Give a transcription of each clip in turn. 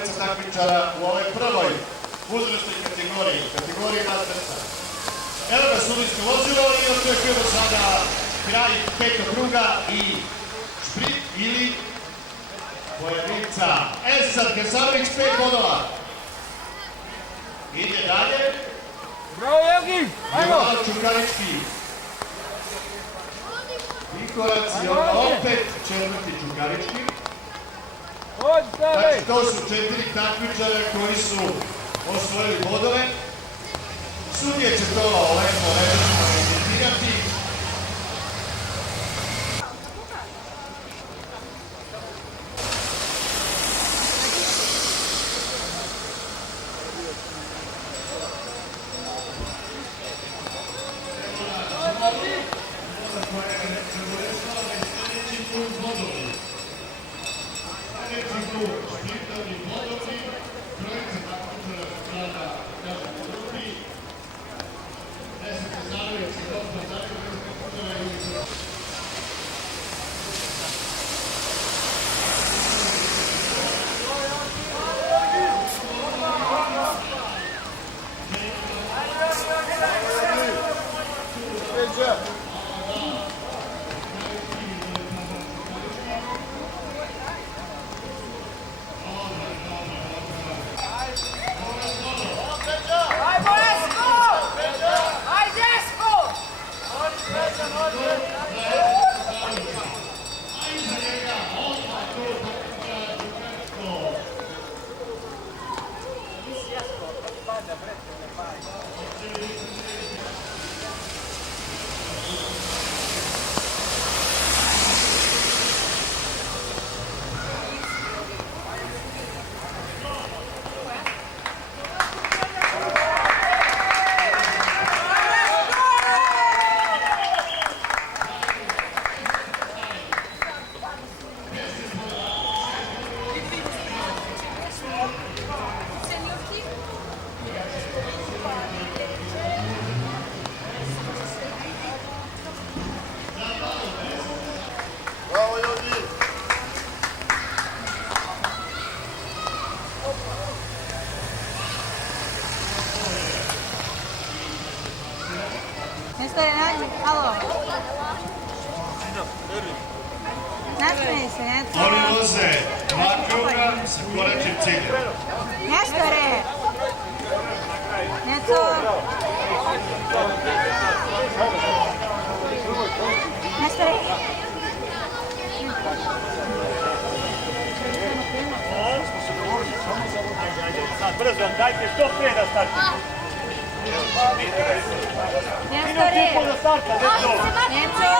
takmičara u ovoj prvoj uzrastnoj kategoriji mastersa. Evo ga sudijsko vozilo i očekujemo sada kraj petog kruga i šprit ili pojedinca. Sad Kesanović 5 bodova. Ide dalje. Bravo Jogi! Ajmo! Jovan Čukarički. Nikorac i onda opet četvrti Čukarički. Znači to su 4 takmičara koji su osvojili bodove. Sudije će to lepo evidentirati. Oni voze 2 kruga sa konačnim ciljem. Nestore! Nestore! Nestore! Sad brzo, dajte što prije da startite. Nestore! Minut da starta, Neco! Neco!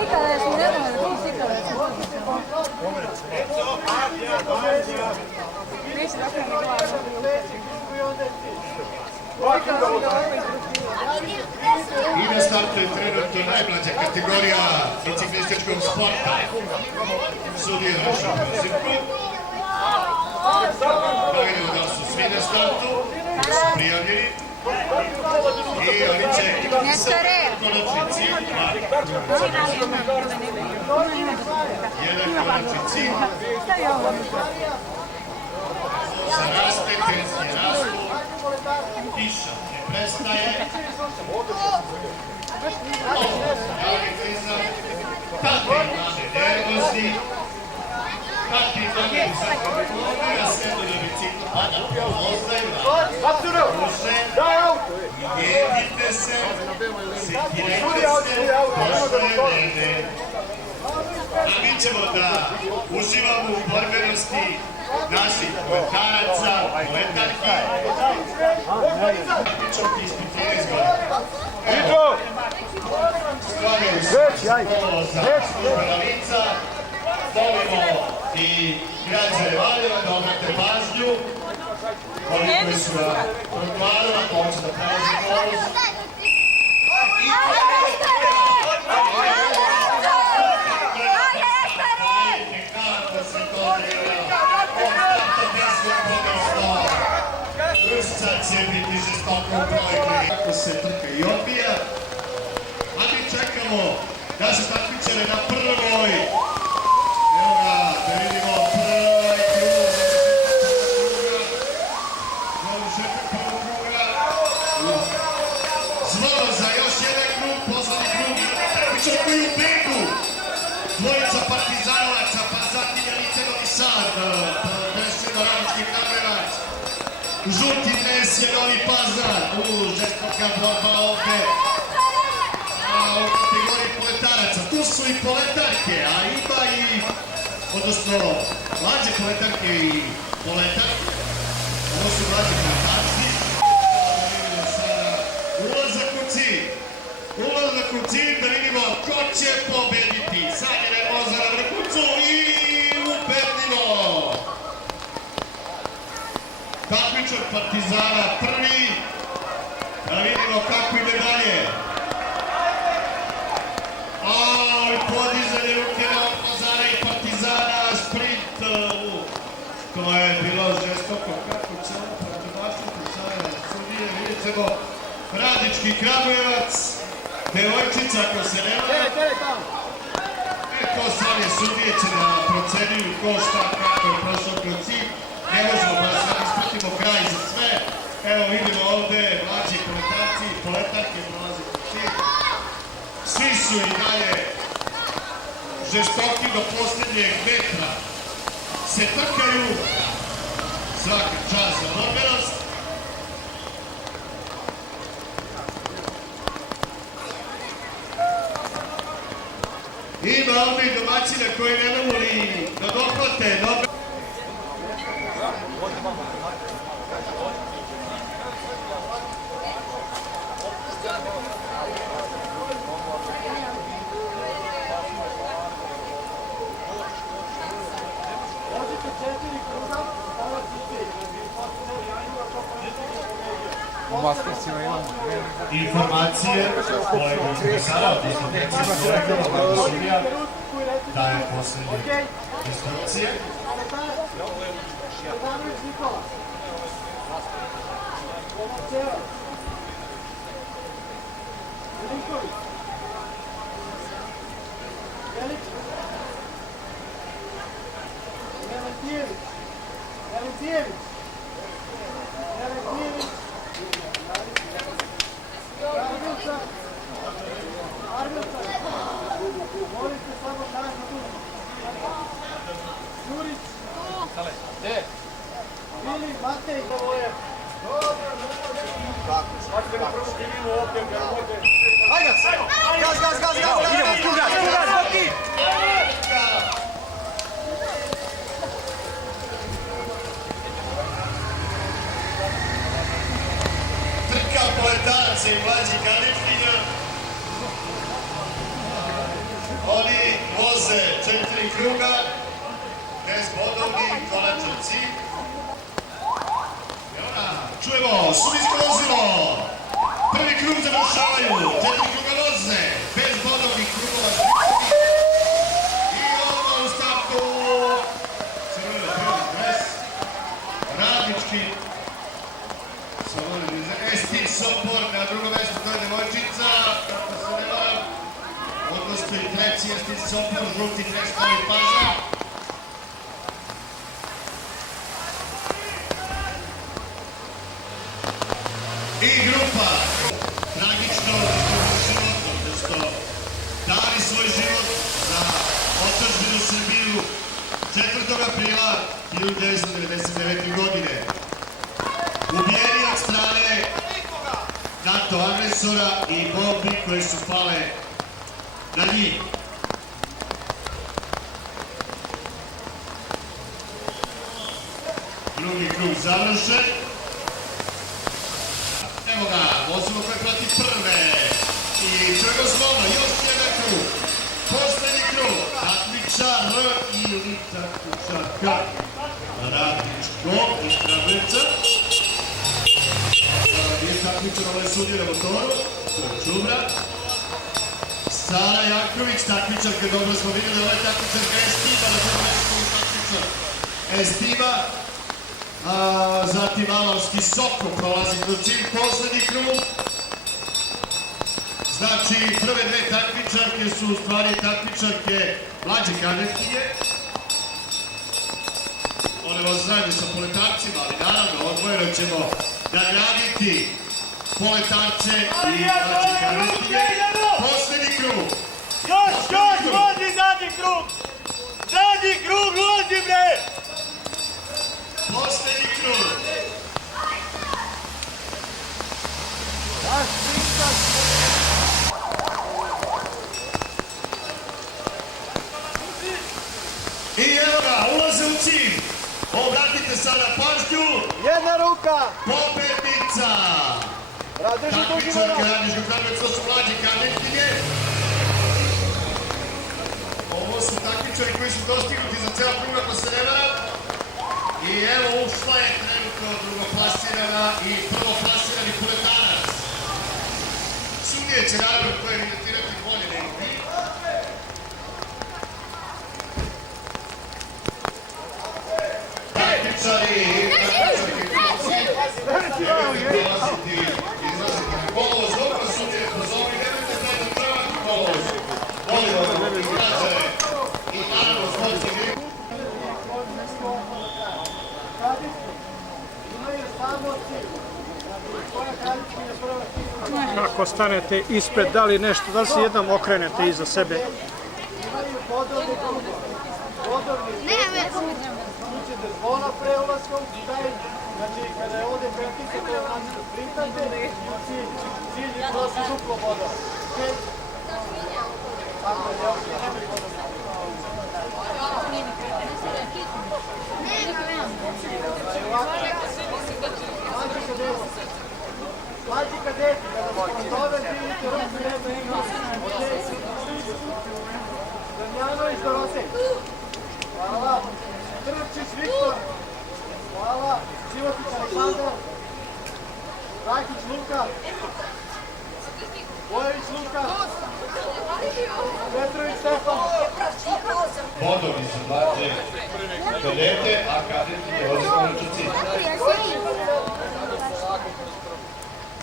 Sikale su, ne može, tu sikale su. Više da krene glavu. I na startu je trenutno najmlađa kategorija biciklističkog sporta. Sudije našao principu. Da vidimo da su svi na startu, da su prijavljeni. I oni će konačni cilj, jedan konačni cilj. Za raste, kresni rastu, kiša ne prestaje. Javi klizam, tate mlade nervozni, tate mlade zakovi, na sedu na biciklu, pada, ozdaju, može, jedite se, sekirajte se, pošto je vreme. A mi ćemo da uživamo u borbenosti naših poletaraca, poletarki. Čovki ispod 13 godina. Evo, sklanjaju se polo za službena lica. Volimo i građane Valjeva da obrate pažnju. Oni koji su na trotoaru, ako hoće da prelaze voz. Kako se to dela? sad će biti žestoko upravo kako se trka i odbija. A mi čekamo naše takmičare na prvoj. Evo ga, da vidimo prvoj krug. Završetak prvog kruga. Zvono za još jedan krug, poslednji krug. Takmičar koji u begu. Dvojica partizanovaca, pa zatim Jelice Novi Sad. Prvenstveno Radnički Kragujevac. Žuti dres je Novi Pazar. Žestoka borba ovde. U kategoriji poletaraca. Tu su i poletarke, a ima i, odnosno, mlađe poletarke i poletarke. Ovo su mlađe poletarci. Vidimo sada ulazak u cilj. Ulazak u cilj da vidimo ko će pobediti. Sad je nervoza na vrhuncu i ubedljivo. Takmičar Partizana prvi. Da vidimo kako ide dalje. Podizanje ruke na Pazara i Partizana, sprint. To je bilo žestoko. Kako će ovo pratobaciti sada sudije? Vidjet ćemo Radnički Kragujevac. Devojčica, ako se ne vara. To sami sudije će da procenjuju ko šta kako je prošao kroz cilj. Ne možemo baš sad ispratimo kraj za sve. Evo vidimo ovde mlađi poletarci i poletarke prolazi kroz cilj. Svi su i dalje žestoki do posljednjeg metra. Se trkaju. Svaka čast za borbenost. Ima ovdje domaćina koji ne mogu ni da doplate. Informacije koje je sada, odnosno sudija, daje poslednje instrukcije. Trka poletaraca i mlađi kaliftinja. Oni voze 4 kruga, bez bodovni, konačan cilj. Čujemo, sudijsko vozilo. Prvi krug završavaju, 4 kruga voze, bez bodovnih krugova. I ovo u startu. Crveno prvi dres. Radnički. Estin Sombor, na drugom mestu to je devojčica, kako se ne varam. Odnosno i treći Estin Sombor, žuti dres Novi Pazar. I grupa tragično životom, da što dali svoj život za otadžbinu Srbiju 4. aprila 1999. godine. Ubijeni od strane NATO agresora i bombi koje su pale na njih. Drugi krug završen. Evo ga, vozimo koje prati prve. I čujemo slovo, još jedan krug. Poslednji krug. Takmičar ili takmičarka. Radničko iz Kragujevca. Nije takmičar, ovo je sudija na motoru. To je Čubra. Sara Janković, takmičarka, dobro smo vidjeli, ovo je takmičarka Estima, na drugom mestu takmičar Estima. zatim Amalski Soko prolazi kroz cilj, poslednji krug. Znači, prve dve takmičarke su u stvari takmičarke mlađe kadetkinje. One vas zajedno sa poletarcima, ali naravno odvojeno ćemo nagraditi poletarce i mlađe kadetkinje. Poslednji krug. Još, vodi zadnji krug! Zadnji krug, vodi bre! Poslednji krug. I evo ga, ulaze u cilj. Obratite sada pažnju. Jedna ruka! Pobednica. Takmičarke Radničkog Kragujevca, to su mlađe kadetkinje. Ovo su takmičari koji su dostignuti za ceo krug, ako se ne varam. I evo ušla je trenutno drugoplasirana i prvoplasirani poletarac. Sudije će naravno koje evidentirati bolje nego mi. Takmičari i takmičarke koji dolaziti izlaziti kolovoz. Dobro sudije, pozovi, nemojte gledati prvak kolovoz. Volimo građane i naravno sportski gripu. Ako stanete ispred, da li nešto, da li se jednom okrenete iza sebe? Zvona pre ulaskom, znači kada je ovde pretica, to je znači da sprintate i cilj je prosi duplo bodova. Tako je, ja ću ne bih mlađi kadeti, kada se pozove, vidite ruku jedna igra. Damjanović Dorosej. Hvala. Trpčić Viktor. Hvala. Životić Aleksandar. Rakić Luka. Bojević Luka. Petrović Stefan. Bodovi su mlađe kadete, a kadeti odnosno cilj.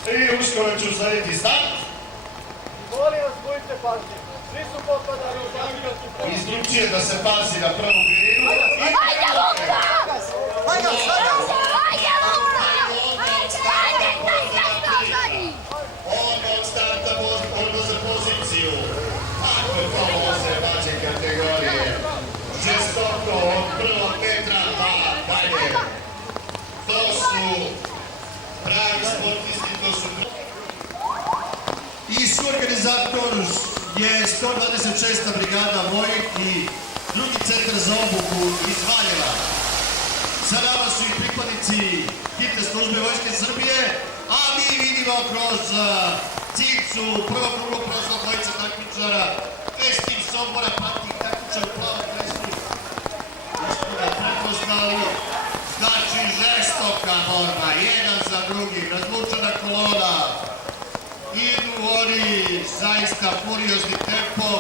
I uskoro ću uzaditi start. Molim vas, budite pažnje. Svi su popadali u zamirastu. Instrukcije da se pazi na prvu grinu. Ajde, Luka! Ajde, Luka! Onda od starta odmah za poziciju. Ako je to voze mlađe kategorije. Žestoko od prvog metra pa dalje. To su pravi sportisti, to su... I suorganizator je 126. brigada Vojnik i drugi centar za obuku iz Valjeva. Sa nama su i pripadnici hitne službe Vojske Srbije, a mi vidimo kroz cicu prvog kruga prošla dvojica takmičara, Vestim Sombora, patnik takmičar u plavom dresu. Mi smo ga prepoznali, znači žestoka borba, jedan za drugim, razmučena kolona. Idu oni zaista furiozni tempom.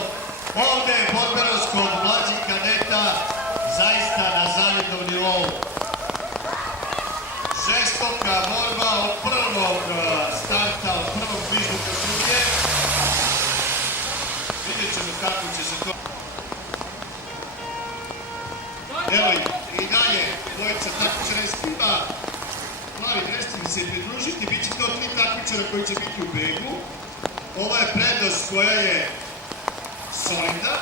Ovde je borbenost kod mlađih kadeta zaista na zavidnom nivou. Žestoka borba od prvog starta, od prvog prižbuka sudije. Vidjet ćemo kako će se to... Evo i dalje dvojica takmičara iz Kuba. Mali dresti mi se pridružiti, bit će to 3 takmičara koji će biti u begu. Ova je prednost koja je solidna.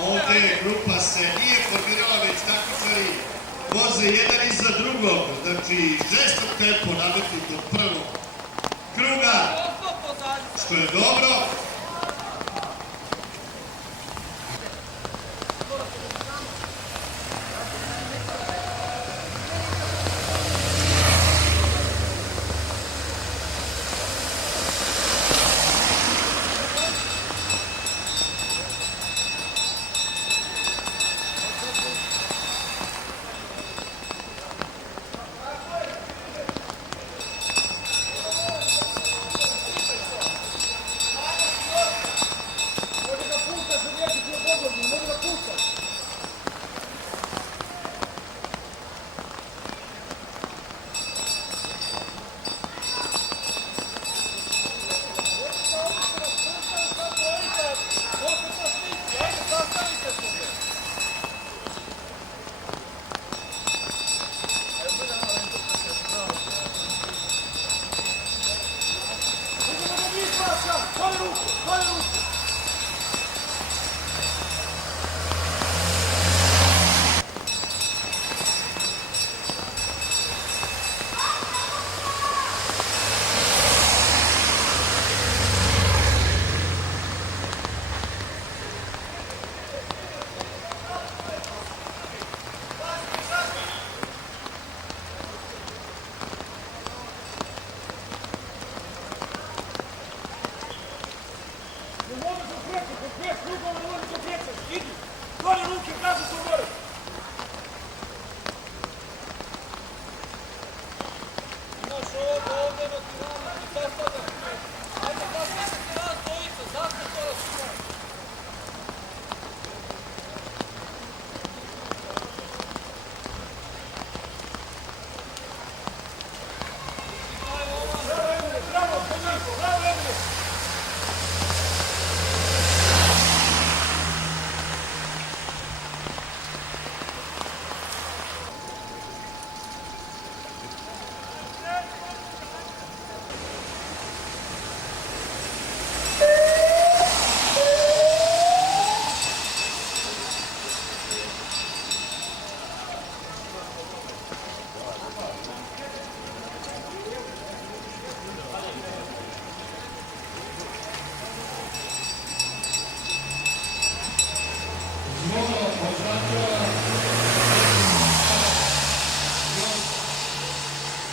Ovde grupa se nije formirala, već takmičari voze jedan iza drugog. Znači, žestok tempo nametnut od prvog kruga, što je dobro.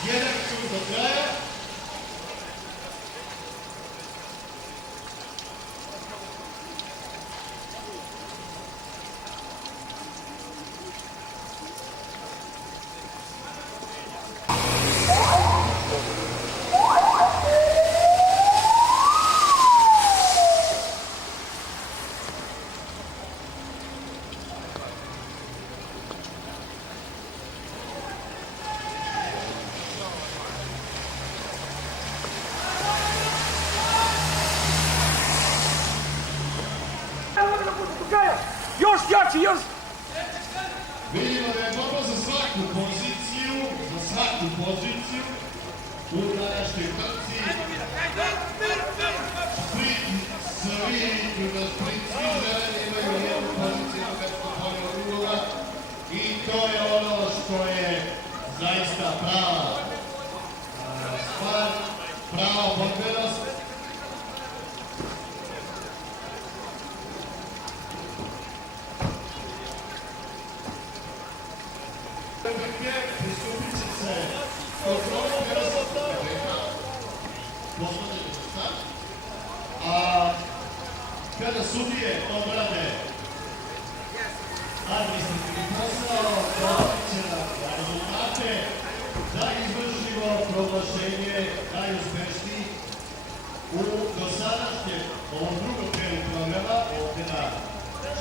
Jedan krug do kraja. Još jači, još! Vidimo da je dobro za svaku poziciju u današnjoj trci. Svi želeni imaju jednu poziciju mesto polja drugoga i to je ono što je zaista prava stvar, prava borbenost. Pristupit će se kontrolu prelaznog kadeta, poslednjeg start, a kada sudije odrade administrativni posao, dolazit će na rezultate da izvršimo proglašenje najuspešnijih u dosadašnjem ovom drugom delu programa ovde na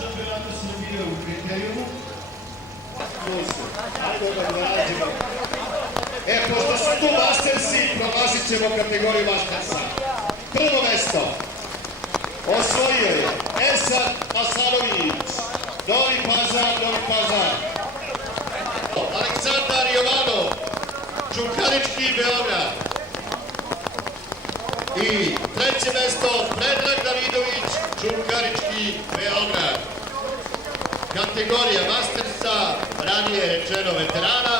šampionatu Srbije u kriterijumu. Pošto su tu mastersi, proglasit ćemo kategoriju mastersa. Prvo mesto osvojio je Esad Asanović, Novi Pazar. Aleksandar Jovanov, Čukarički, Beograd. I treće mesto Predrag Davidović, Čukarički, Beograd. Kategorija mastersa, ranije rečeno veterana,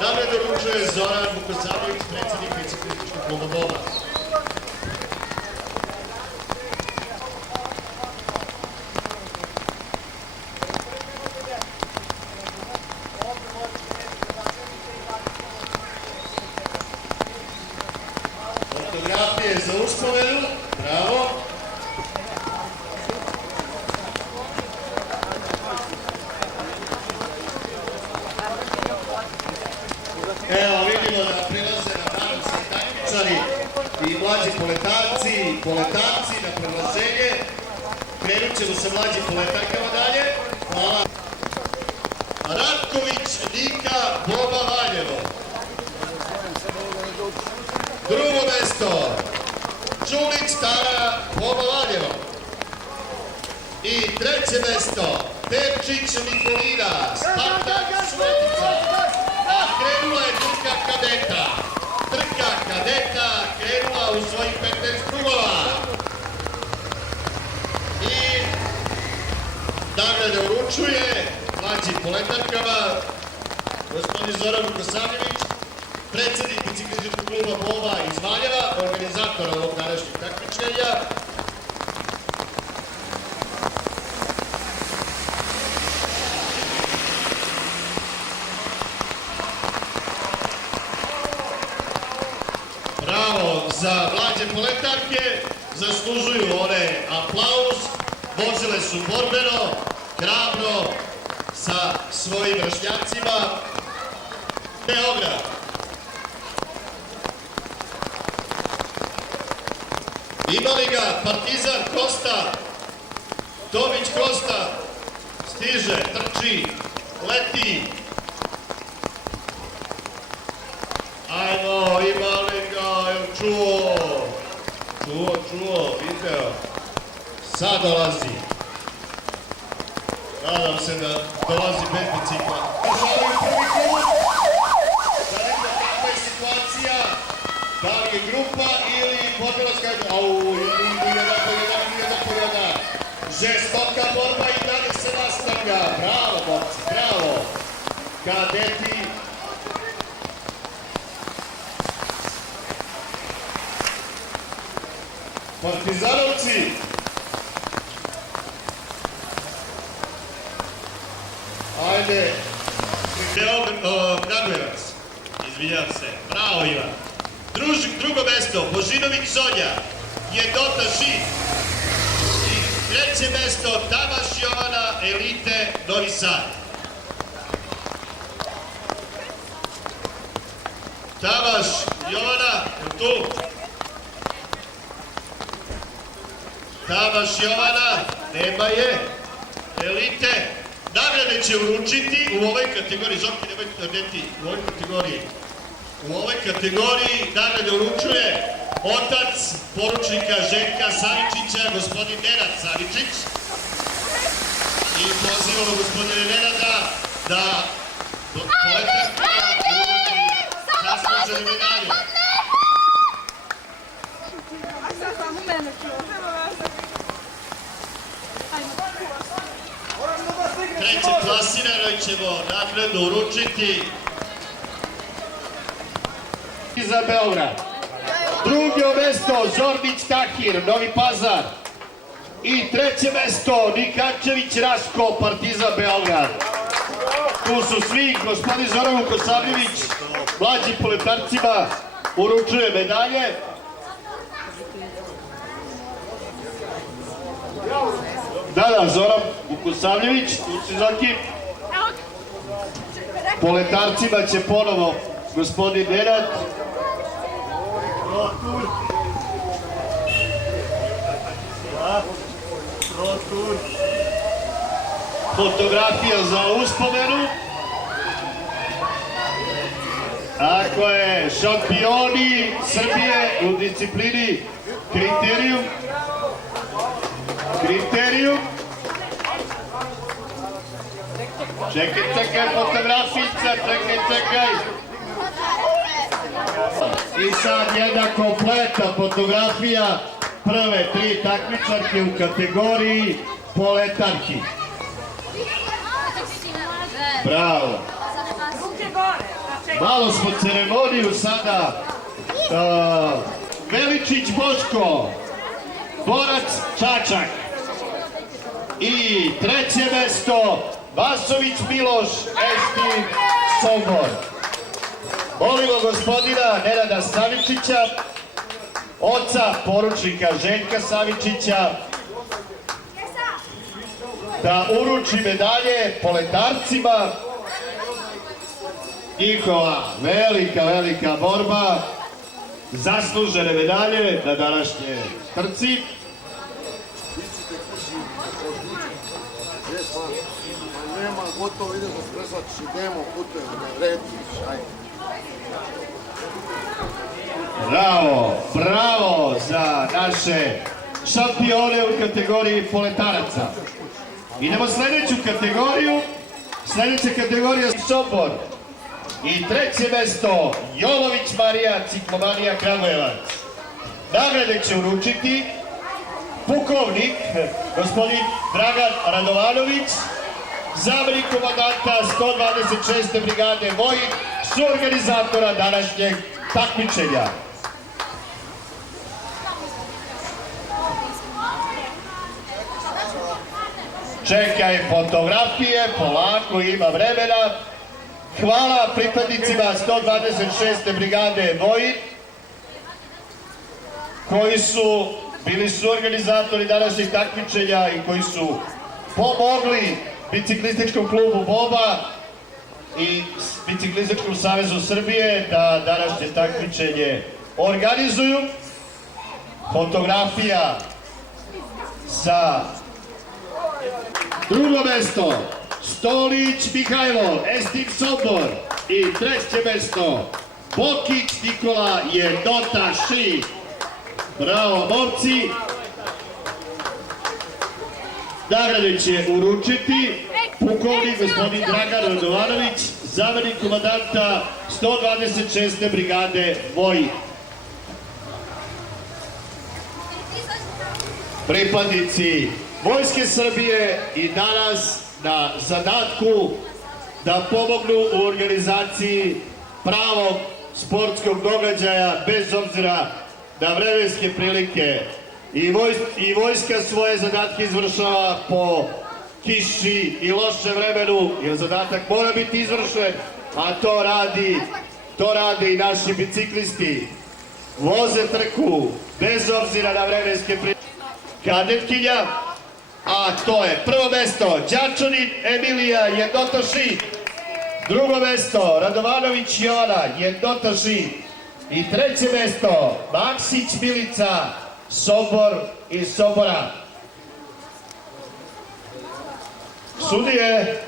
nagrade doručuje Zoran Vukosavljević, predsjednik biciklističkog kluba Boba. Fotografije za uspomenu, bravo. Evo vidimo da prilaze na dan se takmičari i mlađi poletarci na proglašenje. Krenut ćemo sa mlađim poletarkama dalje. Hvala. Ratković Nika, Boba Valjevo. Drugo mesto Čulić Tara, Boba Valjevo. I treće mesto Pepčić Nikolina, Spartak Subotica. A krenula je trka kadeta, krenula u svojih 15 krugova. I nagrade uručuje mlađim poletarkama gospodin Zoran Vukosavljević, predsjednik biciklističkog kluba Boba iz Valjeva, organizatora ovog današnjeg takmičenja. Bravo za mlađe poletarke, zaslužuju one aplauz, vozile su borbeno, hrabro, svojim vršnjacima. Beograd. Ima li ga Partizan Kosta? Tomić Kosta stiže, trči, leti. Ajmo, ima li ga, jel čuo? Čuo, video. Sad dolazi. Nadam se da dolazi bez bicikla. Požavaju prvi klub. Da vidimo kakva je situacija. Da li je grupa ili Podgorska. Idu jedan po jedan. Žestoka borba i dalje se nastavlja. Bravo, borci, bravo. Kadeti. Partizanovci. Ajde. Kragujevac. Izvinjam se. Bravo, Ivan. Drugo mesto, Božinović Sonja. Jedota Žit. I treće mesto, Tamaš Jovana, Elite, Novi Sad. Tamaš Jovana, je tu? Tamaš Jovana, nema je. Elite, nagrade će uručiti u ovoj kategoriji, Zorki, nemojte odneti, u ovoj kategoriji nagrade uručuje otac poručnika Željka Savičića, gospodin Nenad Savičić. I pozivamo gospodine Nenada da poletarkama uruči zasluženu medalju. Treće klasiranoj ćemo nagradu uručiti za Beograd. Drugo mesto Zornić Tahir, Novi Pazar. I treće mesto Nikačević Rasko, Partizan Beograd. Tu su svi, gospodin Zoran Vukosavljević, mlađim poletarcima uručuje medalje. Da, Zoran Vukosavljević, tu si Zoki. Poletarcima će ponovo gospodin Nenad. Fotografija za uspomenu. Ako je šampioni Srbije u disciplini kriterijum. Čekaj, fotografica, čekaj. I sad jedna kompletna fotografija prve 3 takmičarke u kategoriji poletarki. Bravo. Malo smo ceremoniju sada. Veličić Boško, Borac Čačak. I treće mesto Vasović Miloš, Eštin Sombor. Molimo gospodina Nenada Savičića, oca poručnika Željka Savičića, da uruči medalje poletarcima. Njihova velika borba, zaslužene medalje na današnje trci. Nema, gotovo, ideš da stresačiš, idemo, putujemo, rediš, ajde. Bravo za naše šampione u kategoriji poletaraca. Idemo sljedeću kategoriju. Sljedeća kategorija Sombor. I treće mesto Jolović Marija, Ciklomanija Kragujevac. Nagrade će uručiti pukovnik gospodin Dragan Radovanović, zamenik komandanta 126. brigade Vojin, suorganizatora današnjeg takmičenja. Čekaj fotografije, polako, ima vremena. Hvala pripadnicima 126. brigade Vojin, koji su bili suorganizatori današnjeg takmičenja i koji su pomogli biciklističkom klubu Boba i Biciklističkom savezu Srbije da današnje takmičenje organizuju. Fotografija sa drugo mesto Stolić Mihajlo, Estim Sombor i treće mesto Bokić Nikola Jednota Ši. Bravo momci! Nagrade će uručiti pukovnik gospodin Dragan Radovanović, zamenik komandanta 126. brigade Vojin. Pripadnici Vojske Srbije i danas na zadatku da pomognu u organizaciji pravog sportskog događaja bez obzira na vremenske prilike. I vojska svoje zadatke izvršava po kiši i lošem vremenu, jer zadatak mora biti izvršen, a to rade i naši biciklisti. Voze trku bez obzira na vremenske prilike. Kadetkinja, a to je prvo mesto Đačanin Emilija Jednota Ši, drugo mesto Radovanović Jovana Jednota Ši i treće mesto Maksić Milica Sombor iz Sombora. Sudije